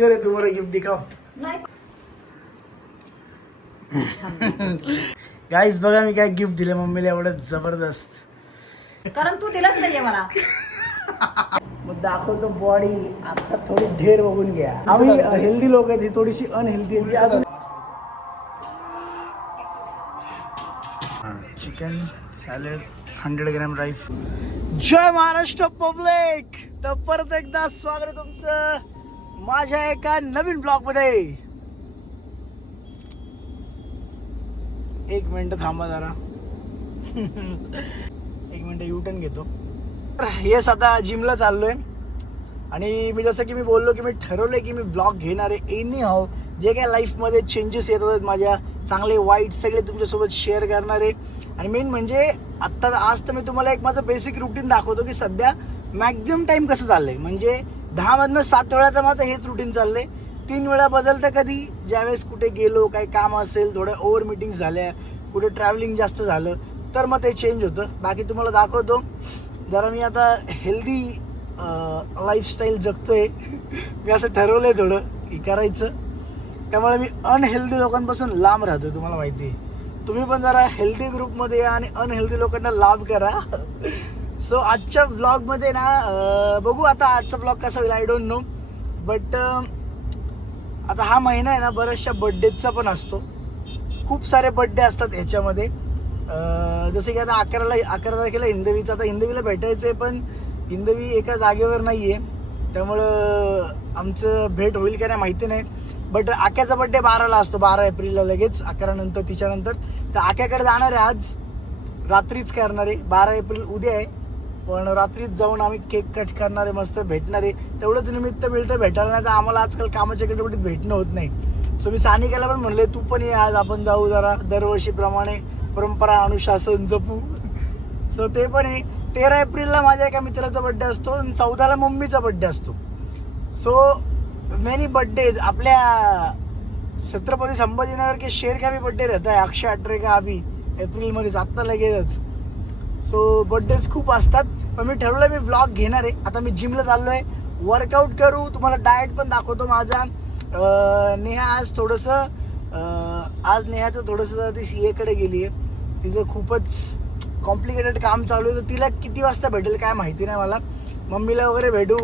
तुम्हाला गिफ्ट दिखाओ गाईज. बघा मी काय गिफ्ट दिले मम्मीला एवढं जबरदस्त. कारण तू दिलाच नाहीये मला. मग दाखवतो बॉडी. आता थोडी ढेर बघून घ्या. आम्ही हेल्दी लोक आहेत, ही थोडीशी अनहेल्दी आहे. अजून चिकन सॅलड 100 ग्रॅम राईस. जय महाराष्ट्र पब्लिक. तर परत एकदा स्वागत आहे तुमचं माझ्या एका नवीन ब्लॉग मध्ये. एक मिनिट थांबा जरा. एक मिनिट युटर्न घेतो. येस, आता जिमला चाललोय आणि मी जसं की मी बोललो की मी ठरवलंय की मी ब्लॉग घेणार आहे. एनी हाव जे काय लाईफमध्ये चेंजेस येत होतात माझ्या, चांगले वाईट सगळे तुमच्यासोबत शेअर करणार आहे. आणि मेन म्हणजे आत्ता आज तर मी तुम्हाला एक माझं बेसिक रुटीन दाखवतो की सध्या मॅक्झिमम टाईम कसं चाललंय. म्हणजे 10मधनं 7 वेळाचं माझं हेच रुटीन चाललंय. 3 वेळा बदलतं कधी, ज्यावेळेस कुठे गेलो, काही काम असेल, थोड्या ओव्हर मीटिंग्स झाल्या, कुठे ट्रॅव्हलिंग जास्त झालं तर मग ते चेंज होतं. बाकी तुम्हाला दाखवतो. जरा मी आता हेल्दी लाईफस्टाईल जगतोय. मी असं ठरवलंय थोडं की करायचं. त्यामुळे मी अनहेल्दी लोकांपासून लांब राहतोय. तुम्हाला माहिती आहे, तुम्ही पण जरा हेल्दी ग्रुपमध्ये या आणि अनहेल्दी लोकांना लांब करा. सो आजच्या ब्लॉगमध्ये ना बघू आता आजचा ब्लॉग कसा होईल, आय डोंट नो. बट आता हा महिना आहे ना बऱ्याचशा बड्डेचा पण असतो. खूप सारे बड्डे असतात ह्याच्यामध्ये. जसे की आता 11 तारखेला हिंदवीचा. आता हिंदवीला भेटायचं आहे पण हिंदवी एका जागेवर नाही आहे, त्यामुळं आमचं भेट होईल का नाही माहिती नाही. बट आक्याचा बड्डे 12ला असतो, 12 एप्रिलला लगेच 11 नंतर, तिच्यानंतर. तर आक्याकडे जाणार आहे आज रात्रीच करणार आहे. 12 एप्रिल उद्या आहे पण रात्रीच जाऊन आम्ही केक कट करणार आहे, मस्त भेटणार आहे. तेवढंच निमित्त मिळतं भेटायला, नाही तर आम्हाला आजकाल कामाच्या गडबडीत भेटणं होत नाही. सो मी सानिकाला पण म्हणले तू पण ये आज, आपण जाऊ जरा दरवर्षीप्रमाणे परंपरा अनुशासन जपू. सो ते पण आहे. 13 एप्रिलला माझ्या एका मित्राचा बड्डे असतो आणि 14ला मम्मीचा बड्डे असतो. So many birthdays. आपल्या छत्रपती संभाजीनगर के शेर का भी बर्थडे रहता है, अक्षय अट्रे का अभी एप्रिलमध्येच, आत्ता लगेच. सो बर्थडेज खूप असतात. पण मी ठरवलं मी ब्लॉग घेणार आहे. आता मी जिमला चाललो आहे, वर्कआउट करू. तुम्हाला डाएट पण दाखवतो माझा. नेहा आज थोडंसं आज नेहाचं थोडंसं ती CA कडे गेली आहे. तिचं खूपच कॉम्प्लिकेटेड काम चालू आहे. तर तिला किती वाजता भेटेल काय माहिती नाही मला. मम्मीला वगैरे भेटू,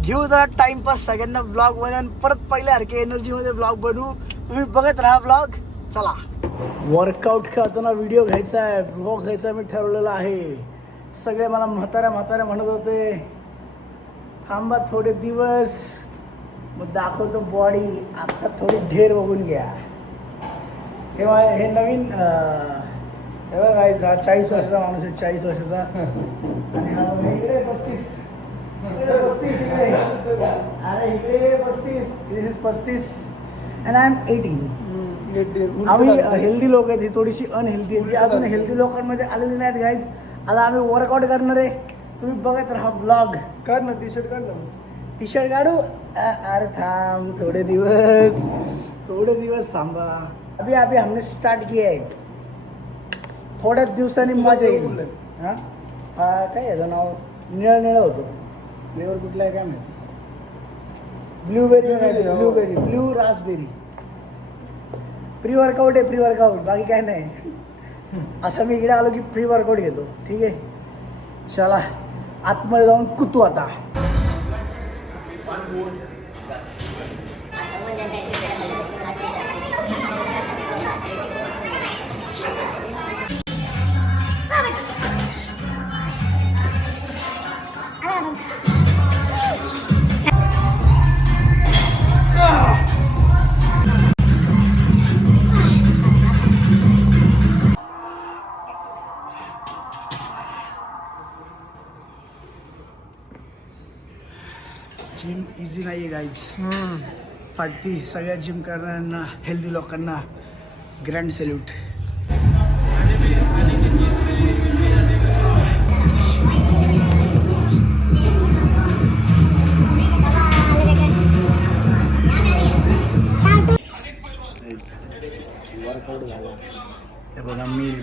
घेऊ जरा टाइमपास सगळ्यांना ब्लॉग मध्ये आणि परत पहिल्यासारखे एनर्जीमध्ये ब्लॉग बनवू. तुम्ही बघत राहा ब्लॉग. चला. वर्कआउट करताना व्हिडिओ घ्यायचा आहे, ब्लॉग घ्यायचा मी ठरवलेला आहे. सगळे मला म्हाताऱ्या म्हणत होते थांबा थोडे दिवस, मग दाखवतो बॉडी. आता थोडी ढेर बघून घ्या. हे नवीन हे बघा गाईज, हा 40 वर्षाचा माणूस आहे, 40 वर्षाचा. आणि हा बघा इकडे 35 इकडे. अरे इकडे 35. दिस इज 35 अँड आय एम 18. आम्ही हेल्दी लोक आहेत, ही थोडीशी अनहेल्दी आहे. अजून हेल्दी लोकांमध्ये आलेली नाहीत गाईज. आता आम्ही वर्कआउट करणार आहे. तुम्ही बघत राहा ब्लॉग. काढ ना टी शर्ट, काढ ना. टी शर्ट काढू. अरे थांब थोडे दिवस थांबा. अभी हमने स्टार्ट किया आहे. थोड्याच दिवसांनी मजा येईल. हां काय याचं नाव निळं होतं. फ्लेवर कुठला आहे काय माहिती. Blueberry blue Raspberry. Pre workout आहे, प्री वर्कआउट, बाकी काय नाही. असं मी इकडे आलो की प्री वर्कआउट घेतो. ठीक आहे, चला आतमध्ये जाऊन कुतू आता. जिम इझी नाही आहे गाईज. फाटती. सगळ्या जिम करणाऱ्यांना, हेल्दी लोकांना ग्रँड सॅल्यूट. वर्कआउट झाला. हे बघा मील.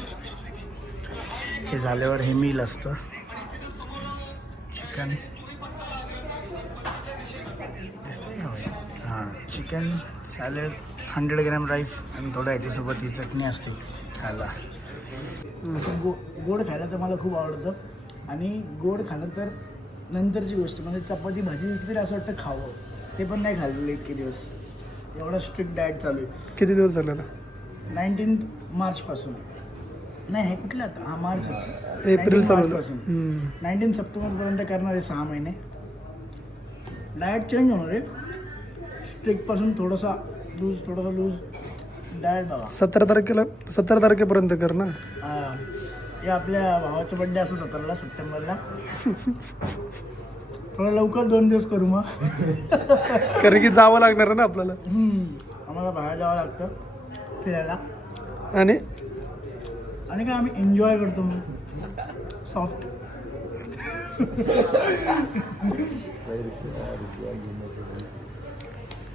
हे झाल्यावर हे मील असतं. चिकन हां चिकन सॅलड 100 ग्रॅम राईस आणि थोडं ह्याच्यासोबत ही चटणी असते खायला. असं गोड खायला तर मला खूप आवडतं आणि गोड खाणं तर नंतरची गोष्ट. म्हणजे चपाती भाजी दिसली तरी असं वाटतं खावं, ते पण नाही खाल्लेलं इतके दिवस. एवढा स्ट्रिक्ट डाएट चालू आहे. किती दिवस झाले आता? 19 मार्चपासून. नाही हे कुठलं आता? हा मार्चच. एप्रिल चालू पासून 19 सप्टेंबरपर्यंत करणार आहे 6 महिने. डाएट चेंज होणार आहे. स्ट्रिक्टपासून थोडासा लूज डाएट बघा. 17 तारखेपर्यंत कर ना. हे आपल्या भावाचा बड्डे असो 17 सप्टेंबरला. थोडं लवकर 2 दिवस करू मग. कारण की जावं लागणार आहे ना आपल्याला. आम्हाला बाहेर जावं लागतं फिरायला. आणि काय आम्ही एन्जॉय करतो मग सॉफ्ट.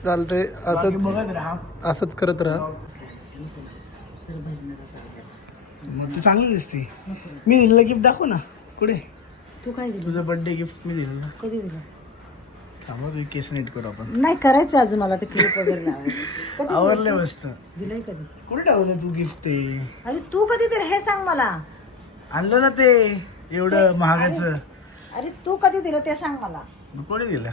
चालतंय बाकी असंच बघत राहा. असंच करत राहा. मग तू चांगली दिसते. मी दिलेलं गिफ्ट दाखव ना. कुठे तू काय दिलं? तुझं बर्थडे गिफ्ट मी दिलेलं. कधी दिलं? थांबा तुझी केस नीट करू आपण. नाही करायचं अजून मला ते क्लिप वगैरे लावायचं. कधी आवडले मस्त. दिलंय कधी? कुठे ठेवलं तू गिफ्ट? ते अरे तू कधी दिलं हे सांग मला. आणलं ना ते एवढं महागाचं. अरे तू कधी दिलं ते सांग मला. कोणी दिलं?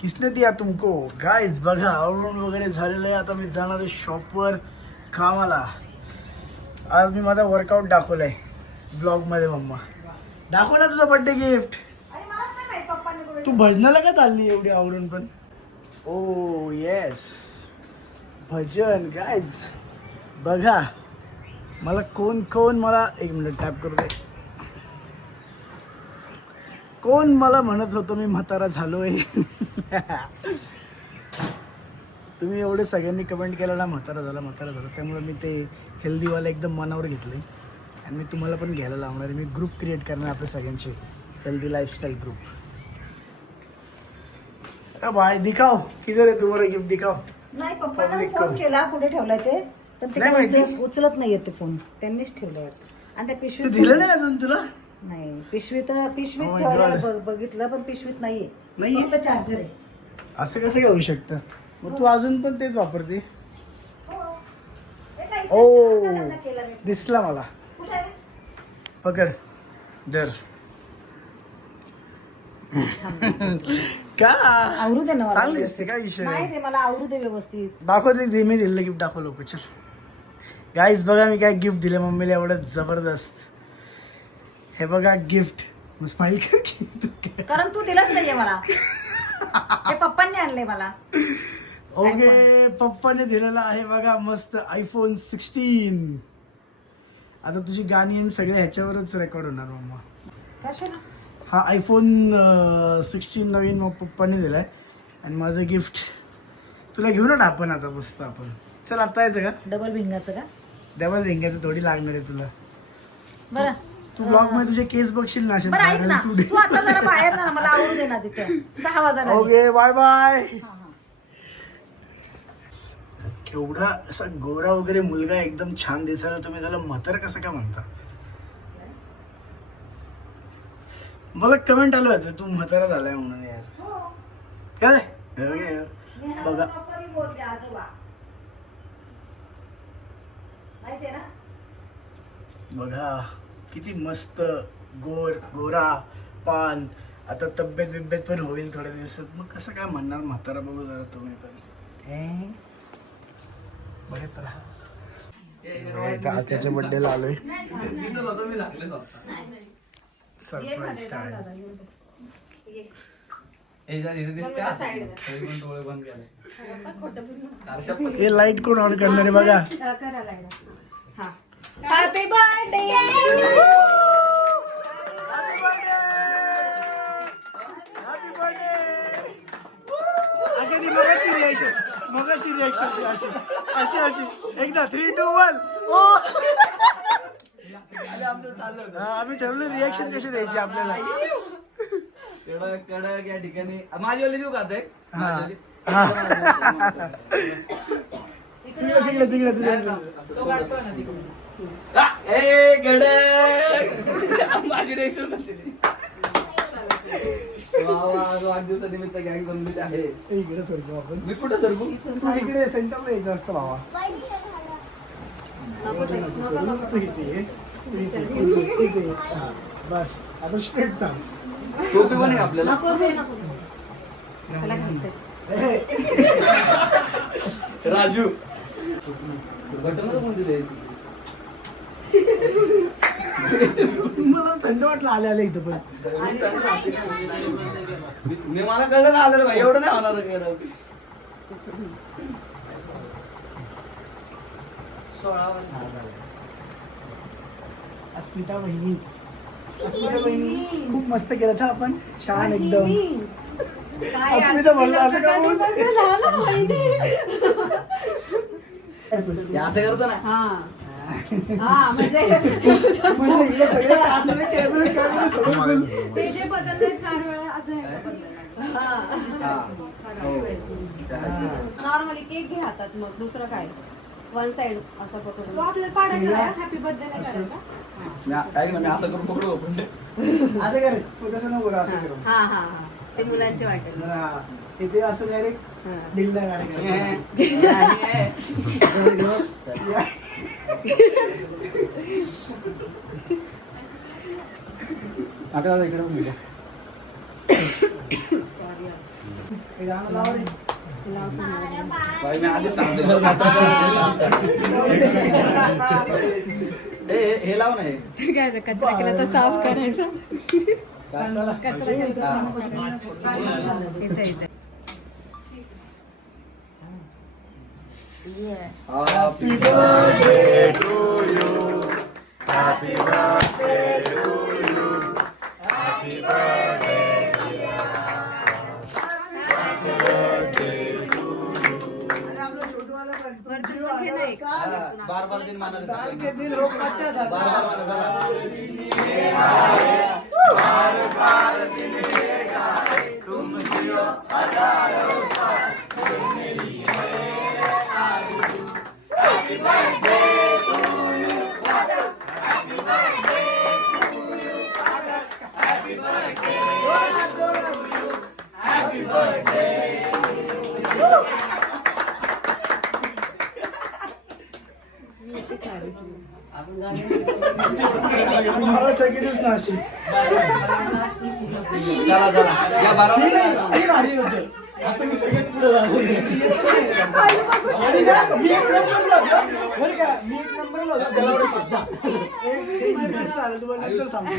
किसने दिया तुमको? गाईज बघा आवडून वगैरे झालेलं आहे. आता मी जाणार आहे शॉपवर कामाला. आज मी माझा वर्कआउट दाखवलाय ब्लॉग मध्ये. मम्मा दाखव ना तुझं बर्थडे गिफ्ट. अरे मला नाही माहित पप्पांनी कुठे. तू भजनाला का चालली एवढी आवडून पण? ओ येस भजन. गाईज बघा मला कोण मला 1 मिनिट टॅप करू दे. कोण मला म्हणत होतं मी म्हातारा झालोय. तुम्ही एवढे सगळ्यांनी कमेंट केलं ना म्हातारा झाला. त्यामुळे मी ते हेल्दीवाला एकदम मनावर घेतले आणि मी तुम्हाला पण घ्यायला लावणार आहे. मी ग्रुप क्रिएट करणार आपल्या सगळ्यांचे हेल्दी लाईफस्टाईल ग्रुप. भाई दिखाओ किधर आहे तुम्हाला गिफ्ट दिखाओ. नाही पप्पांना Public फोन करू. केला कुठे ठेवलाय ते पण ते नाही माहिती. उचलत नाहीये ते फोन. त्यांनीच ठेवलाय आणि त्या ते पिशवीत दिलं नाही अजून तुला? नाही पिशवीत Oh my ठेवलं God. बघितलं पण पिशवीत नाहीये. नाहीये? फक्त चार्जर आहे. असं कसं घेऊ शकतं? मग तू अजून पण तेच वापरते? हे काय ओ लग्न केलं मी. दिसला मला. कुठे आहे? पकड दर. का आवरू दे ना मला. चांगली दिसते काय विषय नाही नाही. रे मला आवरू दे व्यवस्थित. दाखवते दे. मी दिलेलं गिफ्ट दाखव लोक. चल गाईज बघा मी काय गिफ्ट दिलं मम्मीला एवढं जबरदस्त. हे बघा गिफ्ट. स्माईल कर की तू काय. कारण तू दिलंच नाहीये मला. हे पप्पांनी आणले मला. ओके पप्पाने दिलेला आहे बघा मस्त iPhone 16. आता तुझी गाणी आणि सगळे ह्याच्यावरच रेकॉर्ड होणार मम्मा. कशाला? हा iPhone 16 नवीन मग पप्पाने दिलाय आणि माझं गिफ्ट तुला घेऊन ना आपण आता मस्त. आपण चल आता यायचं का? डबल भिंगाचं का? डबल रिंगाचं थोडी लागणार आहे तुला. बरं तू ब्लॉग मध्ये तुझे केस बघशील ना असे बरं ऐक ना तू. तू आता जरा बाहेर ना मला आवरू दे ना तिथे 6 वाजायला. Okay bye bye. केवढा असा गोरा वगैरे मुलगा एकदम छान दिसायला तुम्ही त्याला म्हातारा कसं काय म्हणता? मला कमेंट आलं होतं तू म्हातारा झालाय म्हणून यार. काय बघा बघा किती मस्त गोरा पान. आता तब्येत पण होईल थोड्या दिवसात. मग कसं काय म्हणणार म्हातारा? बघू जरा तुम्ही पण. बघत राहा. आकाच्या बर्थडेला आलोय. सरप्राईज काय? हे लाईट कोण ऑन करणार आहे बघा. Happy birthday. मगाची रिॲक्शन अशी अशी अशी एकदा 3, 2, 1 आम्ही ठरवलं रिॲक्शन कशी द्यायची आपल्याला. कडक या ठिकाणी माझीवाली देऊ का ते? तिकडे माझी रिॲक्शन वाढदिवसानिमित्त गॅंग जमलेली आहे. ते इकडे सरकू आपण. मी कुठं सरकू? तू इकडे सेंटरला यायचं असतं भावा. तू इथे ये. तू इथे ये. हा, बस आता स्ट्रेट थांब. टोपी पण आहे आपल्याला. राजू बटन कोणते द्यायचं? मला थंड वाटलं आले इथं पण. मी मला कळलं ना आलं भाई एवढं नाही होणार खरं. 16 वर. अस्मिता बहिणी खूप मस्त केलं था आपण. छान एकदम. अस्मिता म्हणलं असं का बोलते? हे असं करतो ना. म्हणजे इकडे सगळे आपल्याला कॅमेरा थोडं बोल. ते जे बदललंय 4 वेळा अजून एकदा नॉर्मली केक घे हातात, मग दुसरं काय वन साइड असं पकडून आपल्याला पाडायचं हॅपी बर्थडे नाही करायचा. मी असं करून पकडू आपण. असं कर तसं नको करू, असं करू. हा हा हा ते मुलांची वाटेल. हा, इथे असं डायरेक्ट दिलला गाडी. सॉरी हे गाणं लावा रे. भाई मी आधीच सांगतो. हे लाव ना. हे काय कचरा केला तर साफ करायचा. चला. कचरा केला तर साफ करायचा. इथे इथे Happy birthday to you. Happy birthday to you. Happy birthday dear. Happy birthday to you. बार दिन मानायला साल के दिन हो 50 हजार. बार दिन लेगा तुम जियो हजारों साल. Happy birthday to you. Happy birthday to you. Happy birthday to you. Happy birthday to you. मला सगळीच नाशी. चला चला या बारा आता मी सगळ्यात पुढे राहतो. मी एक नंबरला होतो. एक डेंजर किस्सा आला तुम्हाला नंतर सांगतो.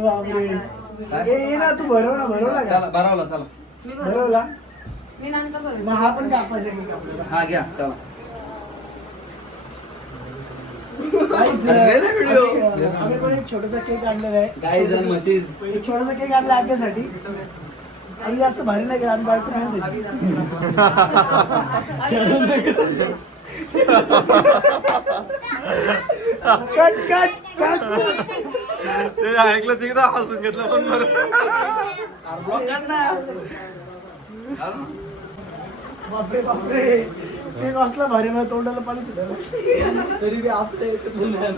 बापरे. ये ना तू भरवला का? चला भरवला चला. मी भरवला मी नंतर बरोबर. मग हा पण कापायचा केक आपल्याला. हा घ्या चला. काहीच व्हिडिओ. आम्ही पण एक छोटासा केक आणलेला आहे. गाईज अँड म्हशीज. एक छोटासा केक आणला आग्यासाठी. आम्ही जास्त भारी नाही केला. आम्ही बायको नाही त्याची. Cut cut cut. ते ऐकलं तिकडं हसून घेतलं पण बरं. बापरे बापरे. केक असला भारी मला तोंडाला पाणी सुटायला. तरी बी आपलं एकच बोलणं.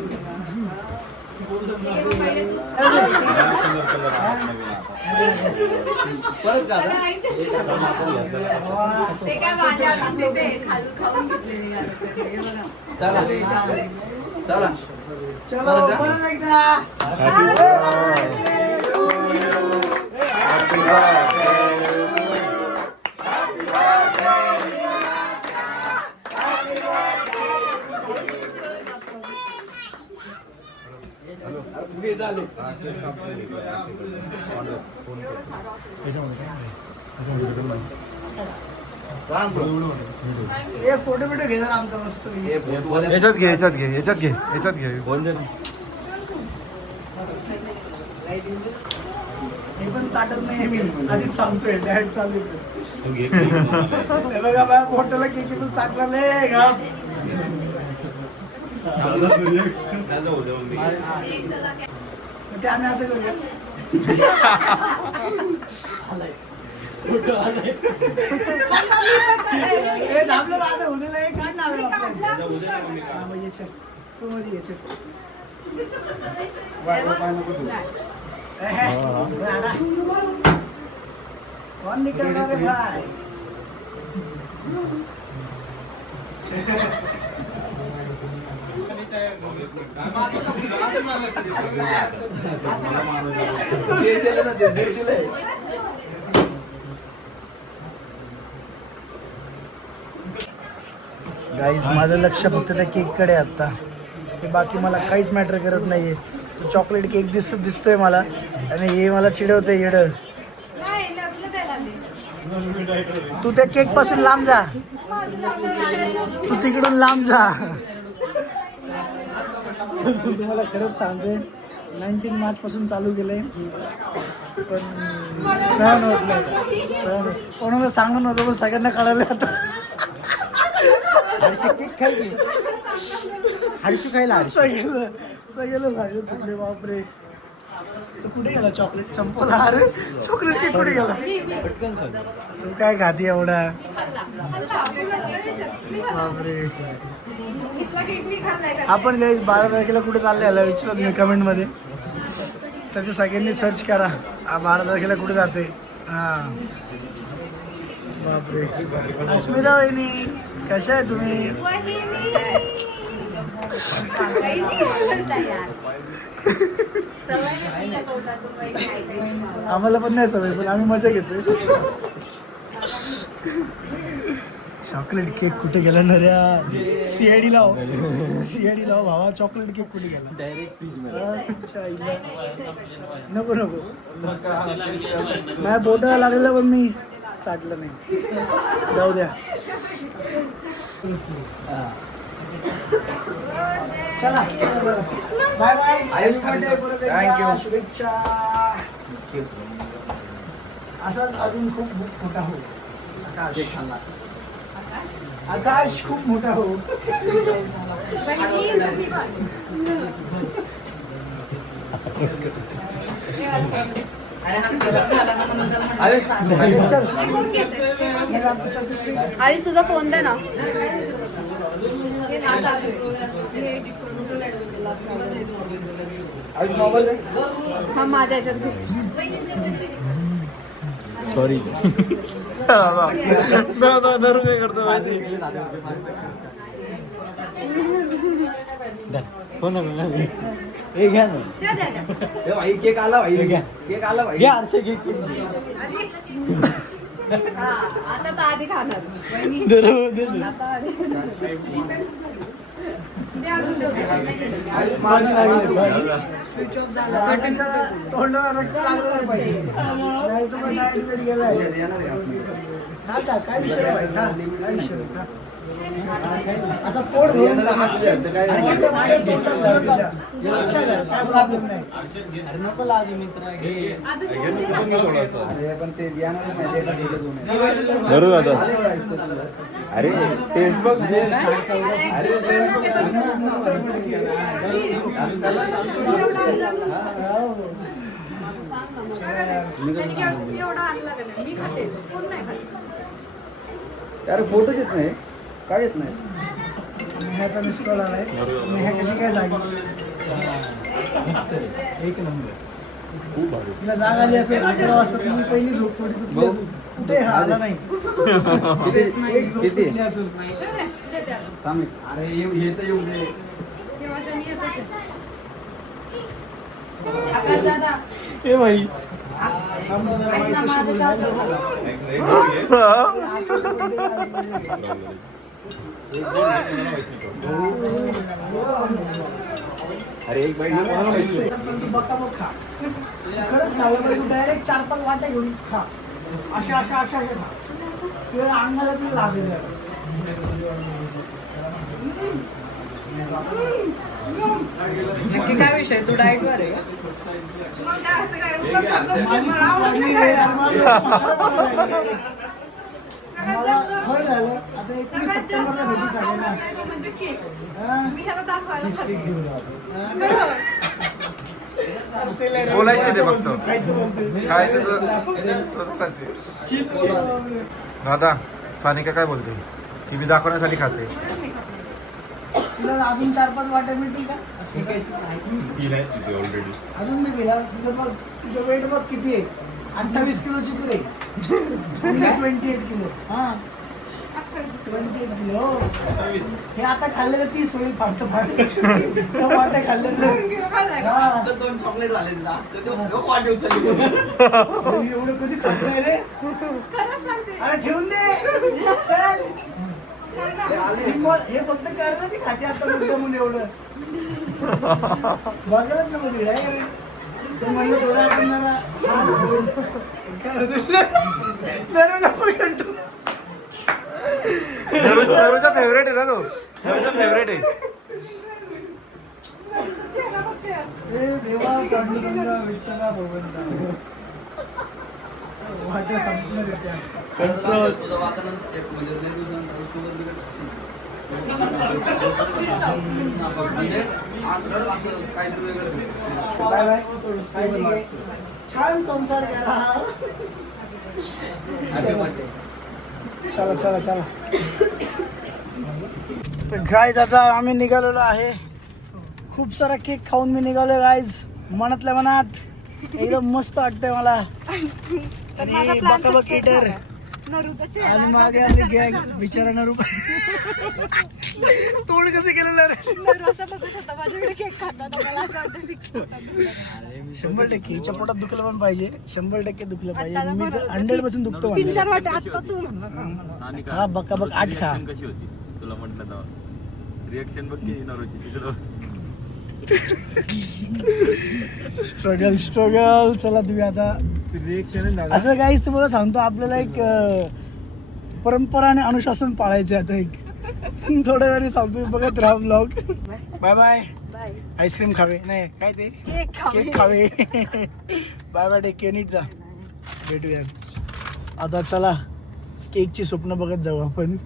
परत का ते काय माझ्या हातात ते खाऊन खाऊन घेतलेली गाणं. चला चला. चलो परत एकदा. हे फोटो बिटो घेणार आमचा मस्त. याच्यात घे याच्यात घे याच्यात घे याच्यात घे. हे पण चाटत नाही मी आधीच सांगतोय. डायरेक्ट चालू हे बघा बाय पोटाला केक पण चाटला नाही का. ते आम्ही असं करूया. हे दाबलं माझं उद्याला हे काढ ना. तू मध्ये ये चल. कौन निकल रहा है भाई? गाईज माझं लक्ष फक्त त्या केककडे आहे आता. बाकी मला काहीच मॅटर करत नाहीये. तो चॉकलेट केक दिसतोय मला आणि हे मला चिडवतंय येड. नाही, लग्न जायला लागले. तू त्या केक पासून लांब जा. तू तिकडून लांब जा. तुम्हाला खरंच सांगते 19 मार्च पासून चालू केलंय पण सहन होत नाही. कोणाला सांगून नव्हतं पण सगळ्यांना कळालं आता. सगळं सांगितलं चुकले. बापरे तू कुठे गेला? चॉकलेट संपवला. अरे चॉकलेट केक कुठे गेला? तू काय खाती एवढा? बापरे. आपण काही 12 तारखेला कुठे चालले याला विचारत मी कमेंट मध्ये. तर ते सगळ्यांनी सर्च करा 12 तारखेला कुठे जाते. हा बापरे. अस्मिता वहिनी कशा आहे तुम्ही? आम्हाला पण नाही सवय पण आम्ही मजा घेतोय. चॉकलेट केक कुठे गेला ना रे? सीआयडी लाव भावा. चॉकलेट केक कुठे गेला? डायरेक्ट नको माझ्या बोटाला लागलेलं पण मी चाटलं नाही. जाऊ द्या. चला बाय बाय. थँक्यू. शुभेच्छा. असाच अजून खूप मोठा हो. आकाश खूप मोठा हो. आयुष तुझा फोन दे ना. हा माझ्या ह्याच्यात घे. सॉरी. नरू काय करतो माहिती? हे घ्या ना. भाई केक आला भाई. केक आला भाई. आता तर आधी खाणार. तोंडाला रक्त लागलं पाहिजे. नाही तर मग डाएट गेलाय. खा काय विषय भाई. काय विषय खा. असं पोट भरून काय प्रॉब्लेम नाही. नको लाजू मित्र. पण ते नरू दादा. अरे टेस्ट बघ. एवढा आणला का नाही? मी खाते. कोण नाही खाते. अरे फोटोच येत नाही. काय येत नाही? नेहाचा मिस कॉल आलाय. नेहा कशी काय जागी? एक नंबर. तिला जाग आली असेल 11 वाजता. ती पहिली झोप थोडी तुटली असेल. कुठे हा आला नाही. एक झोप तुटली असेल. अरे येतं येऊ दे. आकाश दादा. ए भाई. अरे एक बाईट बघता बघ खा. खरंच खाल्लं पाहिजे. तू डायरेक्ट 4-5 वाट्या घेऊन खा. अशा खा. तुला अंगाला तुला लागेल. काय विषय? तू डाएट वर आहे का? मला हळ झालं. आता 21 सप्टेंबरला भेटू सगळ्यांना. म्हणजे केक. हा? मी ह्याला दाखवायला खाते. बोलायचं ते फक्त. खायचं बोलतोय. दादा सानिका काय बोलते? ती मी दाखवण्यासाठी खाते. तुला अजून 4-5 वाट्या मिळतील का ऑलरेडी अजून नाही गेला तुझं बघ तुझं वेट बघ किती आहे 28 किलोची तू रे 28 किलो हा 28 किलो हे आता खाल्ले तर 30 होईल फाटतं फाट वाट्या खाल्ले तर 2 चॉकलेट झाले तिला कधी वाट उचलली एवढं कधी खात नाही रे खरंच सांगते. अरे ठेवून दे चल. हे फक्त करायलाच खाते आता मुद्दा म्हणून एवढं बघायलाच ना मध्ये ते म्हणलं थोडं आपण नरूचा फेवरेट आहे ना तो नरूचा फेवरेट आहे चेहरा बघते. देवा पांडुरंगा विठ्ठला भगवंता वाट्या संपणार त्या तुझं वातावरण म्हणजे लय दिवसानंतर शुगर बिगर म्हणजे असं काहीतरी वेगळं बाय बाय काळजी घे. छान संसार करा हॅपी बर्थडे चला चला चला तर गाईज आता आम्ही निघालेलो आहे खूप सारा केक खाऊन मी निघालो गाईज मनातल्या मनात एकदम मस्त वाटतंय मला तर माझा आणि plan बका success ईटर झाला. नरूचा चेहरा आणि मागे आपली गँग बिचारा नरू तोंड कसं केलेलं रे नरू असं बघत होता माझ्याकडे केक खाताना मला असं वाटतं fix होता. 100% हिच्या पोटात दुखलं पण पाहिजे 100% दुखलं पाहिजे आता मी बरोबर. 100% दुखतो 3-4 वाट्या आता तू म्हणला हा बका बघ 8 खा रिएक्शन कशी होती तुला म्हटलं तेव्हा रिएक्शन बघ की नरूची तिकडं स्ट्रगल चला तुम्ही आता रिएक्शन आता काहीच तुम्हाला सांगतो आपल्याला एक परंपरा आणि अनुशासन पाळायचं आहे आता एक थोड्या वेळी सांगतो बघत राहा blog bye bye bye ice cream खावे नाही काय ते केक खावे. केक खावे बाय बाय टेक केअर नीट जा भेटूया आता चला केकची स्वप्न बघत जाऊ आपण